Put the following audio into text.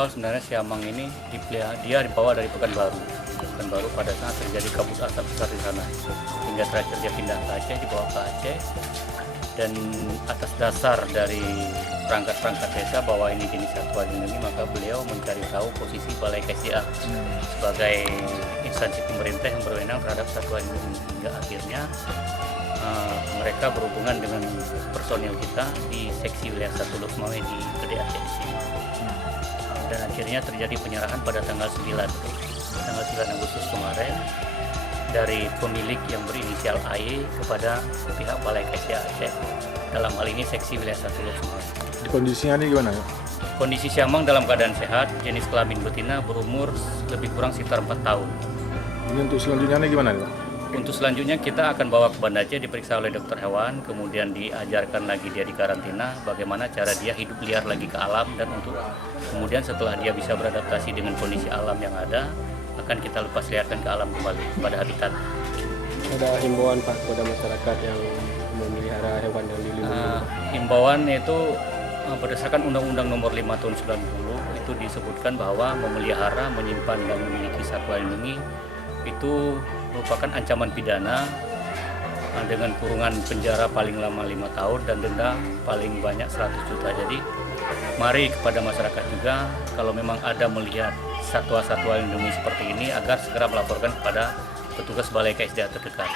awal sebenarnya siamang ini dia dibawa dari Pekanbaru pada saat terjadi kabut asap besar di sana, hingga terakhir dia pindah ke Aceh, dibawa ke Aceh, dan atas dasar dari perangkat-perangkat desa bahwa ini jenis satwa dilindungi, maka beliau mencari tahu posisi Balai KCA sebagai instansi pemerintah yang berwenang terhadap satwa dilindungi, hingga akhirnya mereka berhubungan dengan personil kita di seksi wilayah 1 Losmawe di Gede Aceh di sini. Dan akhirnya terjadi penyerahan pada tanggal 9 Agustus kemarin dari pemilik yang berinisial AY kepada pihak Balai KCA Aceh, dalam hal ini seksi wilayah 1 Losmawe. Kondisinya ini gimana ya? Kondisi siamang dalam keadaan sehat, jenis kelamin betina, berumur lebih kurang sekitar 4 tahun. Ini untuk selanjutnya ini gimana ya? Untuk selanjutnya kita akan bawa ke Banda Aceh, diperiksa oleh dokter hewan, kemudian diajarkan lagi dia di karantina bagaimana cara dia hidup liar lagi ke alam, dan untuk kemudian setelah dia bisa beradaptasi dengan kondisi alam yang ada, akan kita lepas liarkan ke alam kembali pada habitat. Ada himbauan Pak kepada masyarakat yang memelihara hewan yang dilindungi? Himbauan yaitu berdasarkan Undang-Undang Nomor 5 Tahun 90 itu disebutkan bahwa memelihara, menyimpan dan memiliki satwa dilindungi itu merupakan ancaman pidana dengan kurungan penjara paling lama 5 tahun dan denda paling banyak 100 juta. Jadi mari kepada masyarakat juga, kalau memang ada melihat satwa-satwa dilindungi seperti ini, agar segera melaporkan kepada petugas Balai KSDA terdekat.